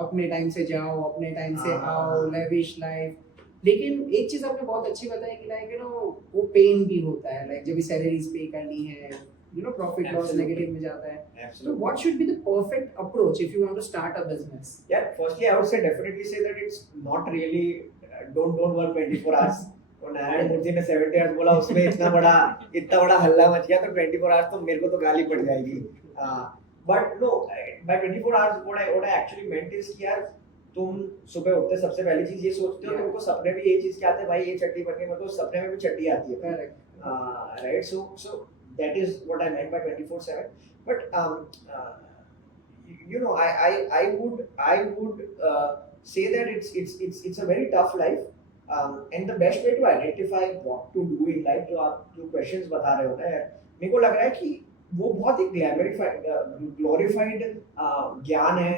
अपने टाइम से जाओ, अपने टाइम से आओ, लेविश लाइफ. लेकिन एक चीज आपने बहुत अच्छी बताई कि वो पेन भी होता है, जब भी सैलरीज पे करनी है, प्रॉफिट लॉस नेगेटिव में जाता है. So what should be the perfect approach if you want to start a business? Yeah, firstly I would definitely say that it's not really don't work 24 hours. और नारायण मूर्ति ने 70 आवर्स बोला, उसमें इतना बड़ा हल्ला मच गया, तो 24 आवर्स तो मेरे को तो गाली पड़ जाएगी. But no, by 24 hours what I actually meant is कि यार तुम सुबह उठते सबसे पहली चीज ये सोचते हो, तुमको सपने में ये चीज क्या आते हैं, भाई ये चड्डी बनने में, तो सपने में भी चड्डी आती है. Correct. Right. So that is what I meant by 24/7. But I would say that it's a very tough life. And the best way to identify what to do in life, जो आप जो questions बता रहे हो ना यार, मेरे को लग रहा है कि वो बहुत ही ग्लोरीफाइड ज्ञान है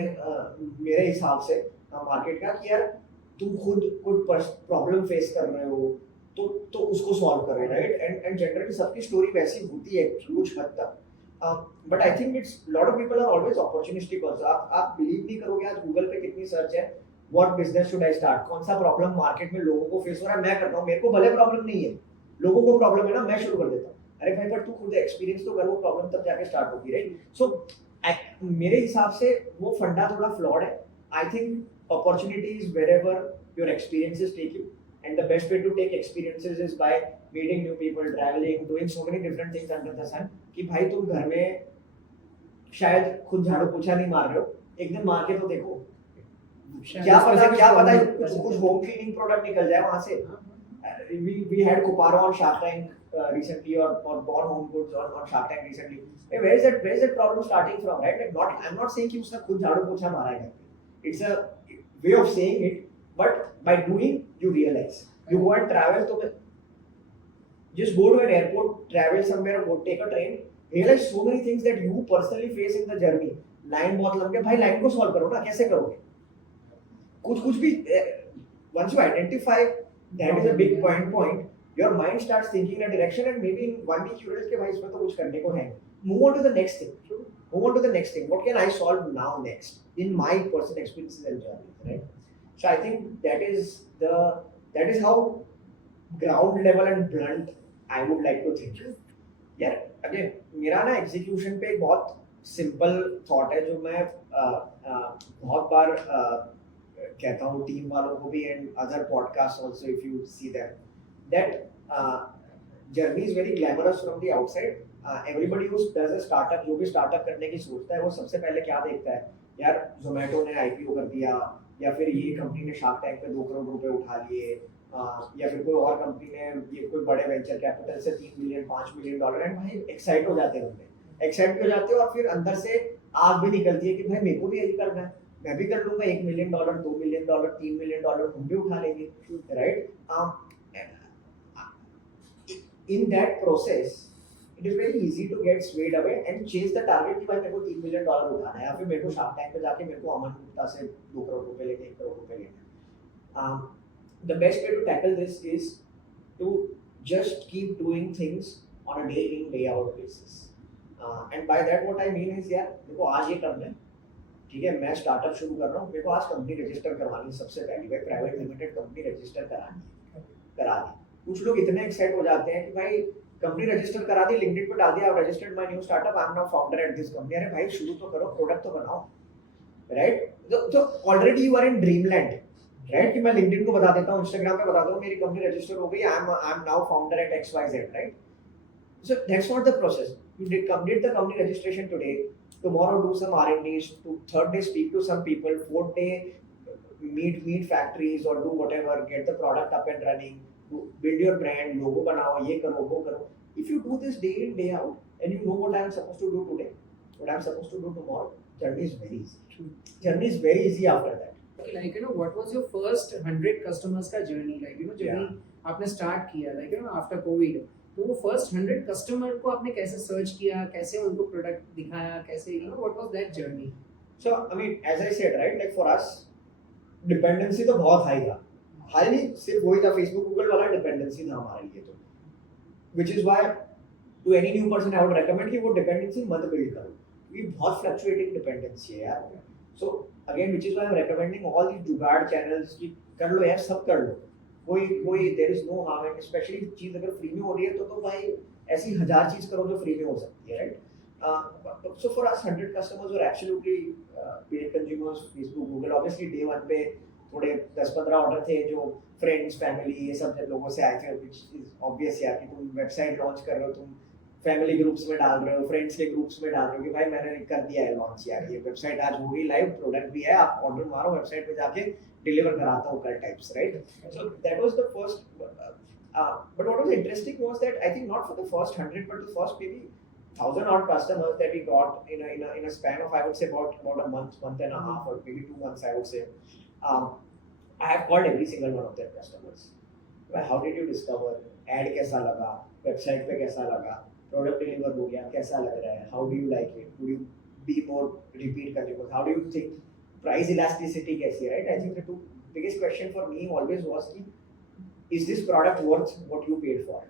मेरे हिसाब से मार्केट का, कि यार तुम खुद कोई प्रॉब्लम फेस कर रहे हो तो उसको सॉल्व कर रहे हो, राइट? एंड जनरली सबकी स्टोरी वैसी होती है कुछ हद तक. But I think it's lot of people are always opportunistic also. आप बिलीव नहीं करोगे, आज गूगल पे कितनी सर्च है, what business should I start, कौन सा प्रॉब्लम मार्केट में लोगों को फेस हो रहा है मैं करता हूँ, मेरे को भले प्रॉब्लम नहीं है, लोगों को प्रॉब्लम है ना, मैं शुरू कर देता हूँ। अरे भाई पर तू खुद एक्सपीरियंस तो कर, वो प्रॉब्लम तब जाके स्टार्ट होगी, राइट? सो मेरे हिसाब से वो फंडा थोड़ा फ्लॉड है। I think opportunities wherever your experiences take you, and the best way to take experiences is by meeting new people, traveling, doing so many different things under the sun, कि भाई तुम घर में शायद खुद झाड़ू पोछा नहीं मार रहे हो, एक दिन मार के तो देखो, क्या पता कुछ होम क्लीनिंग प्रोडक्ट निकल जाए वहां से। we had Kuparo on Shark Tank recently, or Born Home Goods on Shark Tank recently. Hey, where is that problem starting from, right? Like I'm not saying कि उसने खुद झाड़ू पोछा मारा है, it's a way of saying it, but by doing you realize. You go and travel, तो just go to an airport, travel somewhere, go take a train, realize so many things that you personally face in the journey. Line बहुत लंबी है भाई, लाइन को सॉल्व करो ना, कैसे करोगे? कुछ भी once you identify that is a big point, your mind starts thinking in a direction, and maybe in 1 week you realize कि भाई इसमें तो कुछ करने को है, move on to the next thing, what can I solve now next in my personal experiences and journeys, right? So I think that is how ground level and blunt I would like to think. यार again मेरा ना execution पे एक बहुत simple thought है जो मैं बहुत बार कहता हूँ टीम वालों को भी, and other podcasts also if you see them, that journey is very glamorous from the outside. Everybody who does a startup, जो भी startup करने की सोचता है, वो सबसे पहले क्या देखता है, यार Zomato ने IPO कर दिया, या फिर ये कंपनी ने शार्क टैंक पे 2 करोड़ रुपए उठा लिए, या फिर कोई और कंपनी ने ये कोई बड़े वेंचर कैपिटल से 3 मिलियन 5 मिलियन डॉलर, एंड भाई एक्साइट हो जाते हैं बंदे, एक्साइट हो जाते हैं, और फिर अंदर से आग भी निकलती है कि भाई मेरे को भी यही करना है, मैं भी कर लूंगा, 1 million dollar 2 million dollar 3 million dollar हम भी उठा लेंगे, right? In that process it is very easy to get swayed away and chase the target कि भाई मेरे को 3 मिलियन डॉलर उठाना है, या फिर मेरे को शार्क टैंक पे जाके मेरे को अमन गुप्ता से 2 करोड़ रुपए लेके 1 करोड़ रुपए लेना। The best way to tackle this is to just keep doing things on a day in day out basis, and by that what I mean is यार मेरे को आज ये करना है, ठीक है, मैं स्टार्टअप शुरू कर रहा हूँ, मेरे को आज कंपनी रजिस्टर करवानी है, सबसे पहली भाई प्राइवेट लिमिटेड कंपनी रजिस्टर करा दी। कुछ लोग इतने एक्साइट हो जाते हैं कि भाई कंपनी रजिस्टर करा दी, लिंक्डइन पे डाल दिया, आई registered my new startup, I am now founder at this company. अरे भाई शुरू तो करो, प्रोडक्ट तो बनाओ, राइट? तो already you are in dreamland, right? कि मैं लिंक्डइन को बता देता हूँ, इंस्टाग्राम पे बता दूँ मेरी कंपनी रजिस्टर हो गई, I am now founder at XYZ, right? So that's not the process. You did complete the company registration today, tomorrow do some R&Ds, third day speak to some people, fourth day meet factories or do whatever, get the product up and running, build your brand, logo banao, ye karo, wo karo. If you do this day in day out, and you know what I am supposed to do today, what I am supposed to do tomorrow, journey is very easy. True. Journey is very easy after that. Like, you know, what was your first 100 customers का journey? Like, you know, journey आपने start किया, like, you know, after COVID. तो वो first 100 कस्टमर को आपने कैसे सर्च किया, कैसे उनको प्रोडक्ट दिखाया, कैसे, you know, what was that journey? So I mean, as I said, right, like for us, dependency तो बहुत high था, हाई नहीं, सिर्फ वही था, फेसबुक गूगल वाला डिपेंडेंसी था हमारे लिए, तो which is why to any new person I would recommend कि वो डिपेंडेंसी मत बिल्ड करो, ये बहुत फ्लक्चुएटिंग डिपेंडेंसी है यार। So again, which is why I'm recommending all these jugaad channels की कर लो यार, सब कर लो, कोई there is no harm, and specially चीज अगर फ्री में हो रही है तो भाई ऐसी 1000 चीज करो जो फ्री में हो सकती है, right? So for us 100 customers were actually paid consumers, Facebook Google, obviously day 1 पे थोड़े 10-15 ऑर्डर थे जो फ्रेंड्स फैमिली ये सब लोगों से आए थे, व्हिच इज ऑब्वियस यार कि तुम वेबसाइट लॉन्च कर रहे हो, तुम फैमिली ग्रुप्स में डाल रहे हो, फ्रेंड्स के ग्रुप्स में डाल रहे हो कि भाई मैंने कर दिया है लॉन्च यार, ये वेबसाइट आज हो गई लाइव, प्रोडक्ट भी है, आप ऑर्डर मारो, वेबसाइट पे जाके डिलीवर कराता हूँ कल types, right? So that was the first, but what was interesting was that I think not for the first 100 but the first maybe 1000 odd customers that we got in a span of, I would say about a month and a half, or maybe 2 months, I would say. I have called every single one of their customers. Well, how did you discover? Ad कैसा लगा? Website पे कैसा लगा? Product deliver हो गया, कैसा लग रहा है? How do you like it? Would you be more repeat consumers? How do you think price elasticity कैसी है, right? I think the two biggest question for me always was कि is this product worth what you paid for?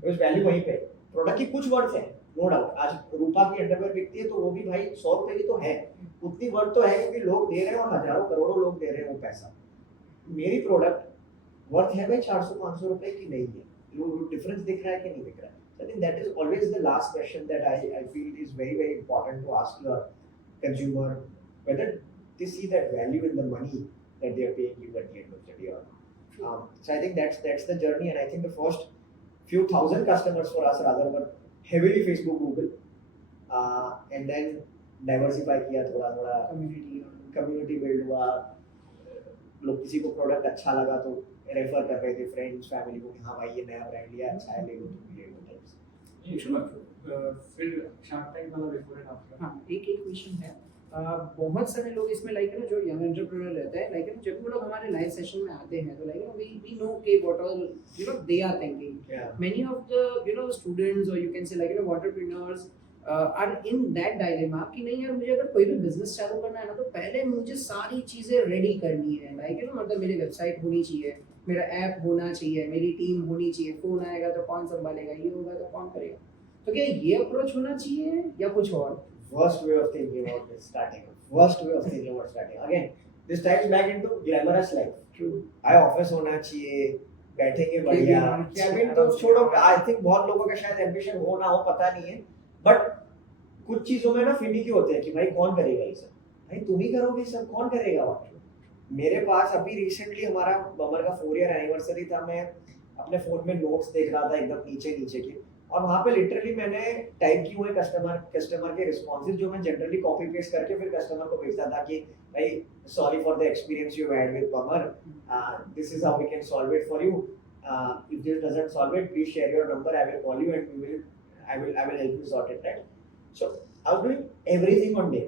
Because value वहीं पे, product की कुछ worth है, no doubt. आज रूपा की अंडरवेयर बिकती है तो वो भी भाई 100 रुपए की तो है, उतनी वर्थ तो है क्योंकि लोग दे रहे हैं और हजारों करोड़ों लोग दे रहे हैं वो पैसा, मेरी प्रोडक्ट वर्थ है भाई 400-500 रुपए की नहीं है, वो डिफरेंस दिख रहा है कि नहीं दिख रहा है. I think that is always the last question that I feel is very very important to ask your consumer, whether they see that value in the money that they are paying you at the end of the day or not. So I think that's the journey, and I think the first few thousand customers for us rather were heavily Facebook, Google, and then diversify किया थोड़ा थोड़ा, community build हुआ, लोग किसी को प्रोडक्ट अच्छा लगा तो रेफर कर रहे थे फ्रेंड्स फैमिली को कि हाँ भाई ये नया ब्रांड लिया अच्छा है, ले लो तुम ले लो. फिर शार्क टैंक वाला बिफोर एंड आफ्टर. हाँ, एक क्वेश्चन है. बहुत सारे लोग इसमें लाइक है ना, जो यंग एंटरप्रेन्योर रहते हैं, लाइक है ना, जब वो लोग हमारे लाइव सेशन में आते हैं तो लाइक है ना, वी नो के what all you know they are thinking. Many of the you know students और you can say like you know entrepreneurs are in that dilemma कि नहीं यार, मुझे अगर कोई भी बिजनेस चालू करना है ना, तो पहले मुझे सारी चीजें रेडी करनी है. लाइक यू नो मतलब मेरी वेबसाइट होनी चाहिए, मेरा ऐप होना चाहिए, मेरी टीम होनी चाहिए, फोन आएगा तो कौन संभालेगा, ये होगा तो कौन करेगा. तो क्या ये अप्रोच होना चाहिए या कुछ और? Worst way of thinking about this starting. Worst way of thinking about starting. Again, this ties back into glamorous life. True. भाई ऑफिस होना चाहिए, बैठेंगे बढ़िया. कैबिन तो छोड़ो, आई थिंक बहुत लोगों का शायद एम्बिशन हो ना हो पता नहीं है, बट कुछ चीजों में ना फिनिकी होते हैं कि भाई कौन करेगा ये सब. भाई तुम ही करोगे सब, कौन करेगा वहाँ. मेरे पास अभी रिसेंटली हमारा बमर का 4 ईयर एनिवर्सरी था, मैं अपने फोन में नोट्स देख रहा था एकदम नीचे नीचे के, और वहाँ पे लिटरली मैंने टाइप किए हुए कस्टमर के रिस्पॉन्सेज जो मैं जनरली कॉपी पेस्ट करके फिर कस्टमर को भेजता था कि भाई sorry for the experience you had with Bummer, this is how we can solve it for you, if this doesn't solve it please share your number, I will call you and I will help you sort it, right? So I was doing everything on day,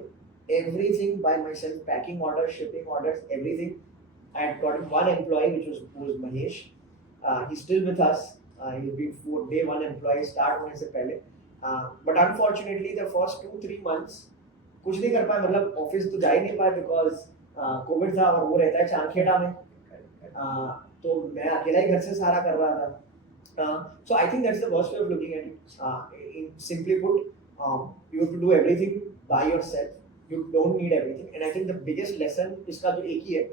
everything by myself, packing orders, shipping orders, everything. I had got one employee which was Mahesh. He's still with us. He's been day one employee, start होने से पहले. But unfortunately the first 2-3 months कुछ नहीं कर पाए, मतलब ऑफिस तो जा ही नहीं पाए because कोविड था और वो रहता है चांदखेड़ा में, तो मैं अकेला ही घर से सारा कर रहा था. So I think that's the worst way of looking at it. Simply put, you have to do everything by yourself. You don't need everything. And I think the biggest lesson इसका जो एक ही है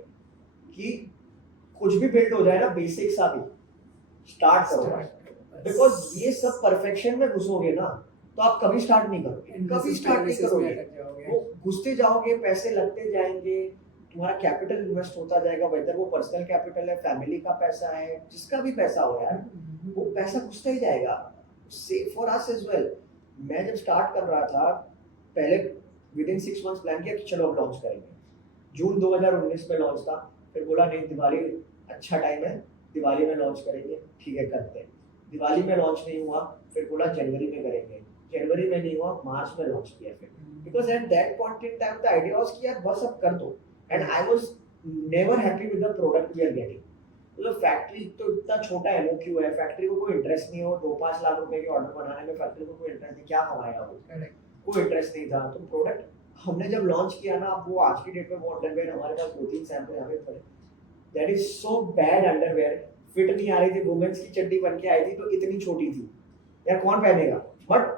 कि कुछ भी बिल्ड हो जाए ना, बेसिक सा भी स्टार्ट करो. Because ये सब परफेक्शन में घुसोगे ना तो आप कभी स्टार्ट नहीं करोगे, कभी स्टार्ट नहीं करोगे. वो घुसते जाओगे, पैसे लगते जाएंगे, तुम्हारा कैपिटल इन्वेस्ट होता जाएगा, वेदर वो पर्सनल कैपिटल है, फैमिली का पैसा है, जिसका भी पैसा हो यार, वो पैसा घुसता ही जाएगा. Same for us as well. मैं जब स्टार्ट कर रहा था पहले विद इन 6 मंथ्स प्लान किया कि चलो अब लॉन्च करेंगे. जून 2019 में लॉन्च था, फिर बोला नहीं दिवाली अच्छा टाइम है, दिवाली में लॉन्च करेंगे, ठीक है करते हैं. दिवाली में लॉन्च नहीं हुआ, फिर बोला जनवरी में करेंगे, जनवरी में नहीं हुआ, मार्च में लॉन्च किया फिर. Because at that point in time the idea was कि यार बस अब कर दो. And I was never happy with the product we are getting. तो फैक्ट्री तो इतना छोटा एमओक्यू है, फैक्ट्री को कोई इंटरेस्ट नहीं हो, 2-5 लाख रुपए के ऑर्डर बनाने में फैक्ट्री को कोई इंटरेस्ट नहीं, क्या कमाएगा वो, कोई इंटरेस्ट नहीं था. तो प्रोडक्ट हमने जब लॉन्च किया ना, अब वो आज की डेट में वो अंडरवेयर हमारे पास 2-3 सैंपल हमें पड़े, that is so bad underwear. Fit नहीं आ रही थी, वुमेन्स की चड्डी बन के आई थी तो इतनी छोटी थी यार, कौन पहनेगा. But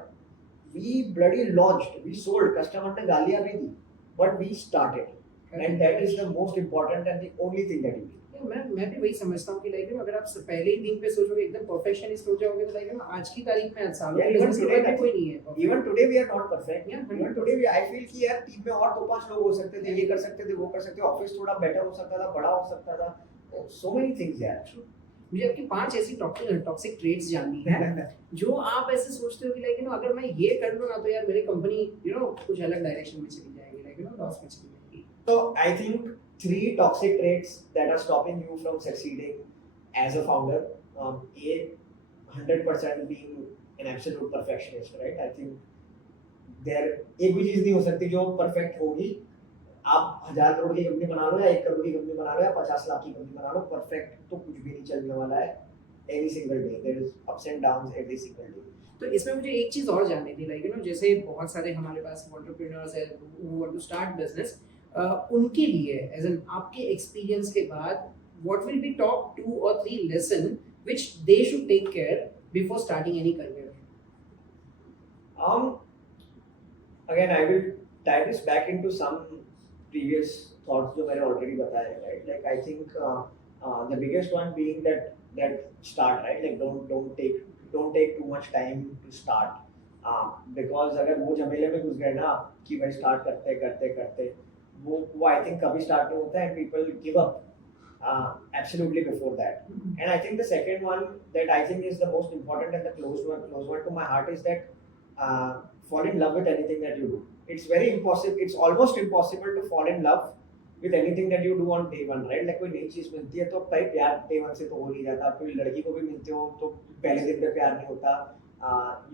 we bloody launched, we sold, customer ने गालियां भी दी, but we started. And that is the most important and the only thing that you need. मैं भी वही समझता हूँ कि लाइक अगर आप पहले ही दिन पे सोचोगे, एकदम परफेक्शनिस्ट हो जाओगे, तो लाइक आज की तारीख में सालों के बिजनेस में कोई नहीं है. Even today we are not perfect. Even today I feel कि यार टीम में और 2-5 लोग हो सकते थे, ये कर सकते थे, वो कर सकते थे, ऑफिस थोड़ा बेटर हो सकता था, बड़ा हो सकता था, so many things यार. मुझे आपकी 5 ऐसी टॉक्सिक ट्रेट्स जाननी है जो आप ऐसे सोचते हो कि लाइक अगर मैं ये कर लूँ ना तो यार मेरी कंपनी कुछ अलग डायरेक्शन में चली जाएगी, लाइक लॉस में चली जाएगी. So I think 3 toxic traits that are stopping you from succeeding as a founder. A, 100% being an absolute perfectionist, right? I think there एक भी चीज नहीं हो सकती जो परफेक्ट होगी. आप 1000 करोड़ की कंपनी बना लो या 1 करोड़ की कंपनी बना लो या 50 लाख की कंपनी बना लो, परफेक्ट तो कुछ भी नहीं चलने वाला है. Every single day there is ups and downs every single day. तो इसमें मुझे एक चीज और जाननी थी, लाइक जैसे बहुत सारे हमारे पास एंटरप्रेन्योर्स है who want to start business, उनके लिए एज एन आपके एक्सपीरियंस के बाद what will be top 2 or 3 lesson which they should take care before starting any career? Again I will tie this back into some previous thoughts जो मैंने already बताए, right? Like I think The biggest one being that start, right? Like don't take too much time to start. Because अगर वो झमेले में घुस गए ना कि भाई स्टार्ट करते करते करते वो I think कभी स्टार्ट नहीं होता है and people give up absolutely before that. And I think the second one that I think is the most important and the close one to my heart is that fall in love with anything that you do. It's very impossible. It's almost impossible to fall in love with anything that you do on day one, right? Like कोई नई चीज मिलती है तो भाई प्यार day one से तो हो नहीं जाता. कोई लड़की को भी मिलते हो तो पहले दिन पे प्यार नहीं होता.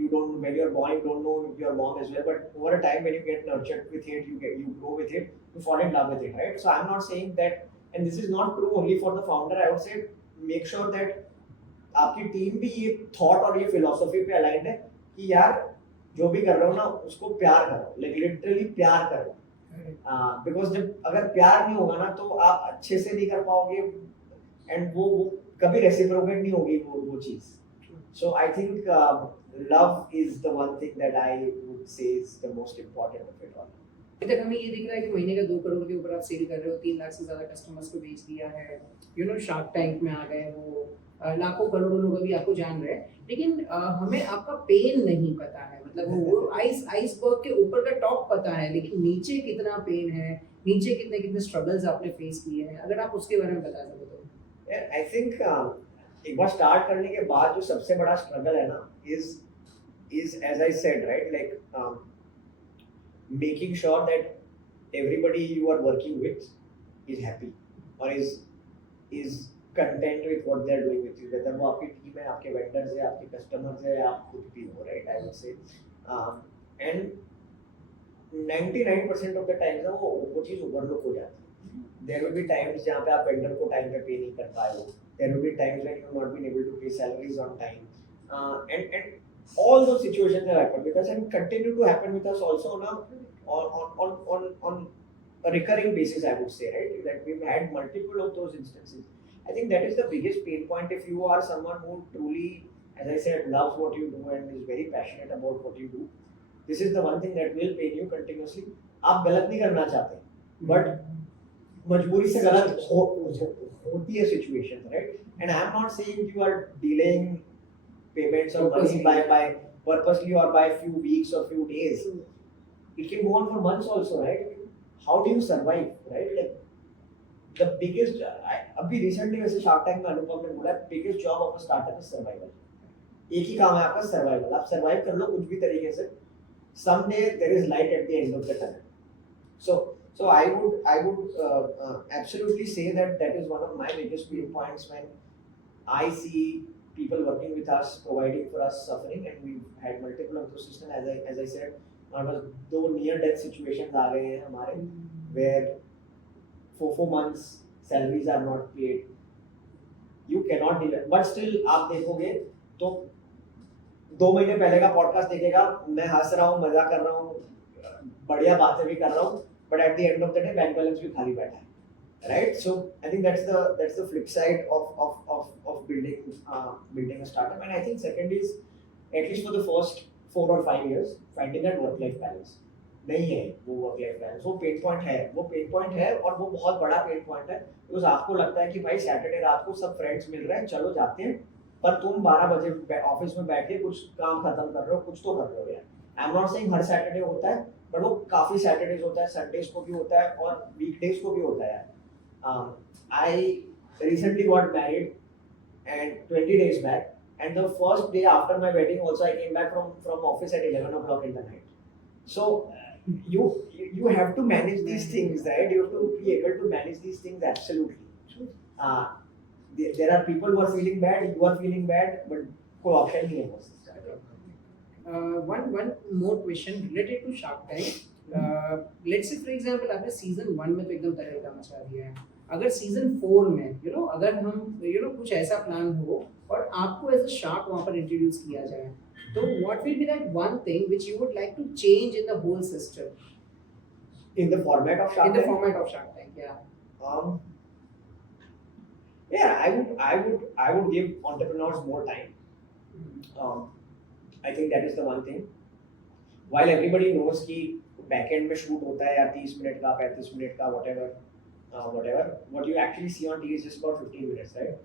You don't when you're born, you don't know your mom as well, but over a time when you get nurtured with it, you grow with it, you fall in love with it, right? So I'm not saying that, and this is not true only for the founder. I would say make sure that आपकी टीम भी ये thought और ये philosophy पे aligned है कि यार जो भी कर रहे हो ना उसको प्यार करो, like literally प्यार करो. Because जब अगर प्यार नहीं होगा ना तो आप अच्छे से नहीं कर पाओगे and वो कभी reciprocate नहीं होगी वो चीज. So I think love is the one thing that I would say is the most important of it all. अभी तक हमें ये दिख रहा है कि महीने का 2 करोड़ के ऊपर आप सेल कर रहे हो, 3 लाख से ज्यादा कस्टमर्स को बेच दिया है, शार्क टैंक में आ गए हो, लाखों करोड़ों लोग अभी आपको जान रहे हैं, लेकिन हमें आपका पेन नहीं पता है. मतलब वो आइसबर्ग के ऊपर का टॉप पता है, लेकिन नीचे कितना पेन है, नीचे कितने स्ट्रगल्स आपने फेस किए हैं, अगर आप उसके बारे में बता सको तो. I think एक बार स्टार्ट करने के बाद जो सबसे बड़ा स्ट्रगल है ना is as I said, right, like making sure that everybody you are working with is happy or is content with what they are doing with you, whether वो आपकी टीम है, आपके वेंडर्स है, आपके कस्टमर्स है, आप खुद भी हो, right? I would say and 99% of the times ना वो चीज ओवरलुक हो जाती है. There will be times जहाँ पे आप वेंडर को टाइम पे पे नहीं कर पाए हो. There will be times when you have not been able to pay salaries on time, and all those situations have happened with us and continue to happen with us also on a recurring basis, I would say, right? That we've had multiple of those instances. I think that is the biggest pain point. If you are someone who truly, as I said, loves what you do and is very passionate about what you do, this is the one thing that will pain you continuously. आप गलत नहीं करना चाहते, but मजबूरी से गलत होती है situations, right? And I am not saying you are delaying payments or money by purposely or by few weeks or few days. It can go on for months also, right? How do you survive, right? Like the biggest, अभी recently वैसे Shark Tank में अनुपम ने बोला biggest job of a startup is survival. एक ही काम है आपका survival. आप survive कर लो कुछ भी तरीके से. Someday there is light at the end of the tunnel. So I would absolutely say that is one of my biggest pain points when I see people working with us, providing for us, suffering, and we've had multiple of those systems. As I said, दो near death situations आ गए हैं हमारे, where 4 months salaries are not paid. You cannot deal it, but still आप देखोगे तो 2 महीने पहले का पॉडकास्ट देखेगा, मैं हंस रहा हूँ, मजा कर रहा हूँ, बढ़िया बातें भी कर रहा हूँ, but at the end of the day bank balance भी खाली बैठा है, right? So I think that's the flip side of building a startup. And I think second is, at least for the first 4 or 5 years, finding that work life balance. नहीं है वो work life balance, वो pain point है और वो बहुत बड़ा pain point है. बिकॉज आपको लगता है कि भाई सैटरडे रात को सब फ्रेंड्स मिल रहे हैं, चलो जाते हैं, पर तुम 12 बजे ऑफिस में बैठ के कुछ काम खत्म कर रहे हो, कुछ तो कर रहे हो यार. आई एम नॉट सेइंग हर सैटरडे होता है, बट वो काफी सैटरडेज होता है, संडेज को भी होता है और वीकडेज को भी होता है. I recently got married and 20 days back, and the first day after my wedding also I came back from office at 11 o'clock in the night. So you have to manage these things, right? You have to be able to manage these things absolutely. There are people who are feeling bad, you are feeling bad, but कोई option नहीं है बस. One more question related to Shark Tank. Let's say for example आपने season 1 में तो एकदम तहलका मचा दिया है. अगर season 4 में अगर हम कुछ ऐसा प्लान हो और आपको एज अ शार्क वहाँ पर इंट्रोड्यूस किया जाए, तो what will be that one thing which you would like to change in the whole system? In the format of Shark Tank? In the format of Shark Tank, yeah. Yeah, I would give entrepreneurs more time. I think that is the one thing. While everybody knows कि backend में shoot होता है या 30 मिनट का, 35 मिनट का, whatever. whatever, what you actually see on TV is just about 15 minutes, right?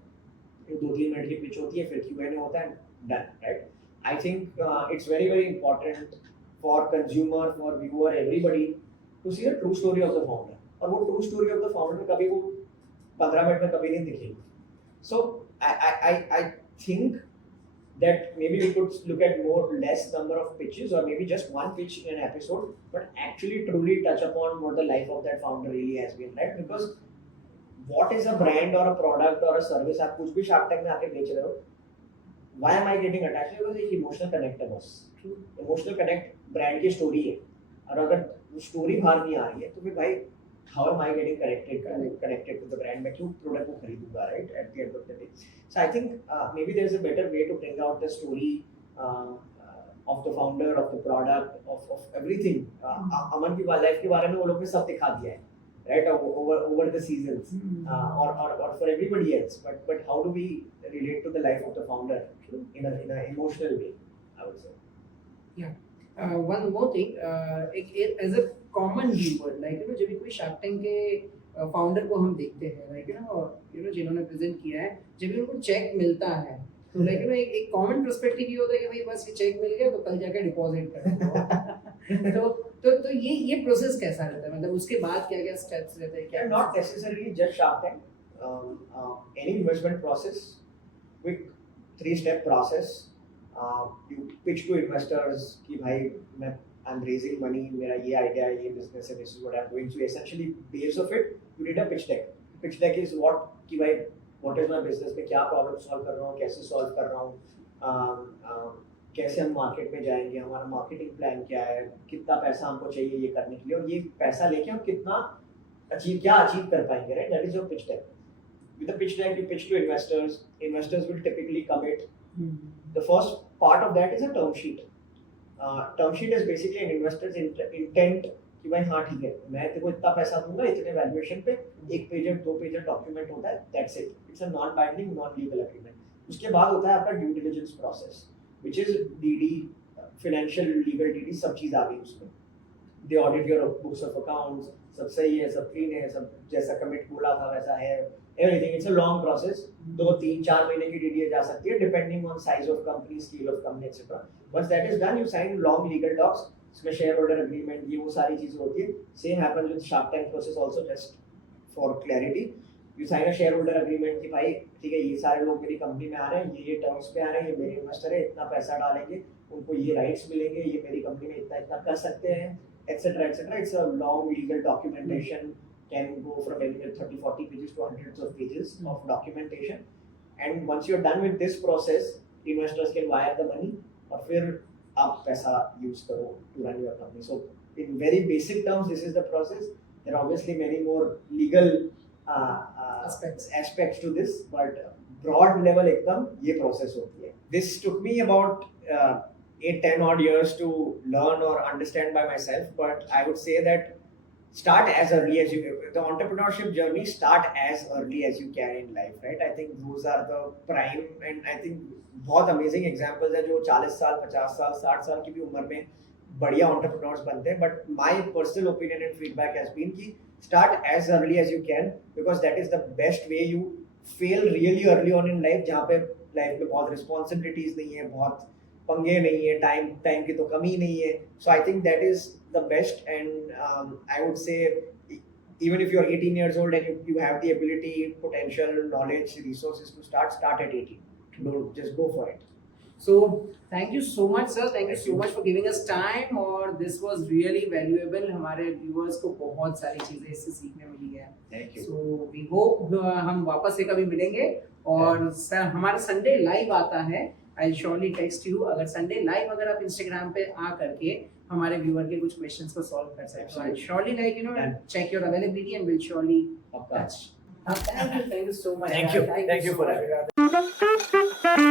2-3 मिनट की पिच होती है, फिर Q&A होता है, done, right? I think it's very very important for consumer, for viewer, everybody to see the true story of the founder. और वो true story of the founder कभी वो 15 मिनट में कभी नहीं दिखेगी. So I think that maybe we could look at less number of pitches, or maybe just one pitch in an episode, but actually truly touch upon what the life of that founder really has been, right? Because what is a brand or a product or a service आप कुछ भी Shark Tank में आके बेच रहे हो, why am I getting attached? Because एक emotional connect है बस. Emotional connect brand की story है, और अगर story बाहर नहीं आ रही है तो फिर भाई how am I getting connected to the brand? मैं क्यों product को खरीदूंगा, right? At the end of the day. So I think maybe there is a better way to bring out the story of the founder, of the product, of everything. अमन की life के बारे में वो लोग ने सब दिखा दिया है, right? Over the seasons, or for everybody else. But how do we relate to the life of the founder in an emotional way? I would say. Yeah. One more thing, as a common viewer, like जब भी कोई Shark Tank के फाउंडर को हम देखते हैं, like जिन्होंने प्रेजेंट किया है, जब भी उनको चेक मिलता है तो एक कॉमन पर्सपेक्टिव ये होता है कि भाई बस ये चेक मिल गया तो कल जाकर डिपॉजिट कर दो. तो ये प्रोसेस कैसा रहता है, मतलब उसके बाद क्या क्या स्टेप्स रहते हैं? क्या not necessarily just Shark Tank, any investment process, quick 3-step process. You pitch to investors कि भाई I'm raising money, मेरा ये idea है, ये business है, this is what I'm doing. So essentially base of it, you need a pitch deck. Pitch deck is what कि भाई what is my business में क्या problem solve कर रहा हूँ, कैसे solve कर रहा हूँ, कैसे हम market में जाएंगे, हमारा marketing plan क्या है, कितना पैसा हमको चाहिए ये करने के लिए, और ये पैसा लेके हम कितना क्या achieve कर पाएंगे, right? That is your pitch deck. With the pitch deck, you pitch to investors. Investors will typically commit. The first part of that is a term sheet. Term sheet is basically an investor's intent कि भाई हाँ ठीक है, मैं तेरे को इतना पैसा दूंगा इतने वैल्यूएशन पे, 1 पेज 2 पेज डॉक्यूमेंट होता है, that's it. It's a non binding non legal agreement. उसके बाद होता है आपका due diligence process, which is DD, financial legal DD, सब चीज आ गई उसमें. They audit your books of accounts, सब सही है, सब क्लीन है, सब जैसा कमिट बोला था वैसा है, everything. It's a long process, 2-3-4 महीने की डीडी जा सकती है depending on size of company, scale of company etcetera. Once that is done, you sign long legal docs, इसमें शेयर होल्डर एग्रीमेंट, ये वो सारी चीजें होती है. Same happens with Shark Tank process also, just for clarity. You sign a shareholder agreement कि भाई ठीक है, ये सारे लोग मेरी कंपनी में आ रहे हैं, ये टर्म्स पे आ रहे हैं, ये मेरे इन्वेस्टर है, इतना पैसा डालेंगे, उनको ये राइट्स मिलेंगे, ये मेरी कंपनी में इतना इतना कर सकते हैं, etc etc. It's a long legal documentation, can go from anywhere 30-40 pages to hundreds of pages of documentation. And once you're done with this process, investors can wire the money और फिर आप पैसा use करो to run your company. So in very basic terms, this is the process. There are obviously many more legal aspects to this, but broad level एकदम ये process होती है. This took me about 8-10 odd years to learn or understand by myself, but I would say that start as early as you can. The entrepreneurship journey, start as early as you can in life, right? I think those are the prime, and I think बहुत amazing examples हैं जो 40 साल, 50 साल, 60 साल की भी उम्र में बढ़िया entrepreneurs बनते हैं. But my personal opinion and feedback has been कि start as early as you can, because that is the best way. You fail really early on in life, जहाँ पे life में बहुत responsibilities नहीं है, बहुत पंगे नहीं है, टाइम की तो कमी नहीं है. So I think that is the best, and I would say even if you are 18 years old and you have the ability, potential, knowledge, resources to start at 18. Don't just go for it. So thank you so much sir, thank you so much for giving us time, और this was really valuable. हमारे viewers को बहुत सारी चीजें इससे सीखने मिली है. Thank you. So we hope हम वापस से कभी मिलेंगे, और सर हमारा संडे लाइव आता है. I'll surely text you अगर संडे लाइव अगर आप इंस्टाग्राम पे आ करके हमारे व्यूअर के कुछ क्वेश्चंस को सॉल्व कर सकते हो. I'll surely check your availability and will surely touch. Thank you so much. Thank you for having me.